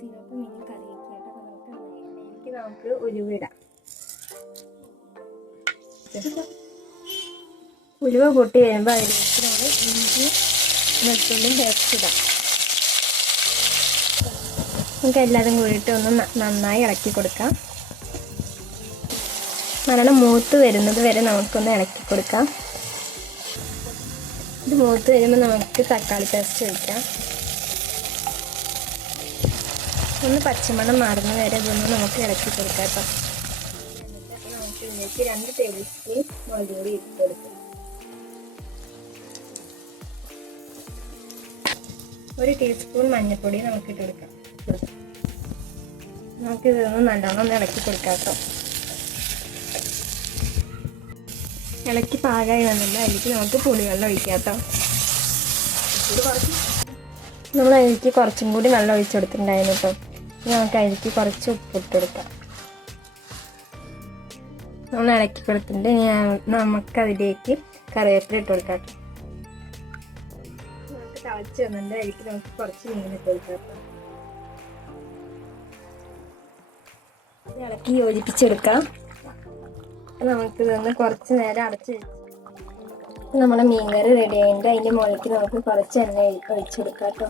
സിലോപ്പ് മീൻ കറി വയ്ക്കാം. നമുക്ക് ഉലുവ ഇടാം. ഉലുവ പൊട്ടി വരുമ്പോൾ അതിലേക്ക് നമ്മൾ ഇഞ്ചി വെളുത്തുള്ളിയും പേസ്റ്റ് ഇടാം. നമുക്ക് എല്ലാവരും കൂടിയിട്ട് ഒന്ന് നന്നായി ഇളക്കി കൊടുക്കാം. നല്ലോണം മൂത്ത് വരുന്നത് വരെ നമുക്കൊന്ന് ഇളക്കി കൊടുക്കാം. ഇത് മൂത്ത് വരുമ്പോൾ നമുക്ക് തക്കാളി പേസ്റ്റ് ഒഴിക്കാം. ഒന്ന് പച്ചമണം മാറുന്ന വരെ ഇതൊന്ന് നമുക്ക് ഇളക്കി കൊടുക്കാം കേട്ടോ. നമുക്ക് ഇതിലേക്ക് 2 ടേബിൾ സ്പൂൺ മുളക് പൊടി ഇട്ട് കൊടുക്കാം. 1 ടീസ്പൂൺ മഞ്ഞൾപ്പൊടി നമുക്ക് ഇട്ട് കൊടുക്കാം. നമുക്ക് ഇതൊന്ന് നല്ലോണം ഇളക്കി കൊടുക്കാം കേട്ടോ. ഇളക്കി പാകമായി വന്നില്ല, അതിലേക്ക് നമുക്ക് പുളിവെള്ളം ഒഴിക്കാം കേട്ടോ. നമ്മൾ അതിലേക്ക് കുറച്ചും കൂടി വെള്ളം ഒഴിച്ചു കൊടുത്തിട്ടുണ്ടായിരുന്നു കേട്ടോ. നമുക്ക് അതിലേക്ക് കുറച്ച് ഉപ്പിട്ട് കൊടുക്കാം. നമ്മൾ ഇളക്കി കൊടുത്തിട്ടുണ്ട്. ഇനി നമുക്കതിലേക്ക് കറിവേപ്പില ഇട്ട് കൊടുക്കാം. നമുക്ക് തിളച്ച് വന്നിട്ട് അതിലേക്ക് നമുക്ക് കുറച്ച് മീനിട്ട് കൊടുക്കാം. ഇളക്കി യോജിപ്പിച്ചെടുക്കാം. നമുക്ക് ഇതൊന്ന് കുറച്ച് നേരം അടച്ച് വെച്ച് നമ്മുടെ മീൻകറി റെഡി ആയിട്ട് അതിൻ്റെ മുകളിലേക്ക് നമുക്ക് കുറച്ച് എണ്ണ ഒഴിച്ചു കൊടുക്കാം കേട്ടോ.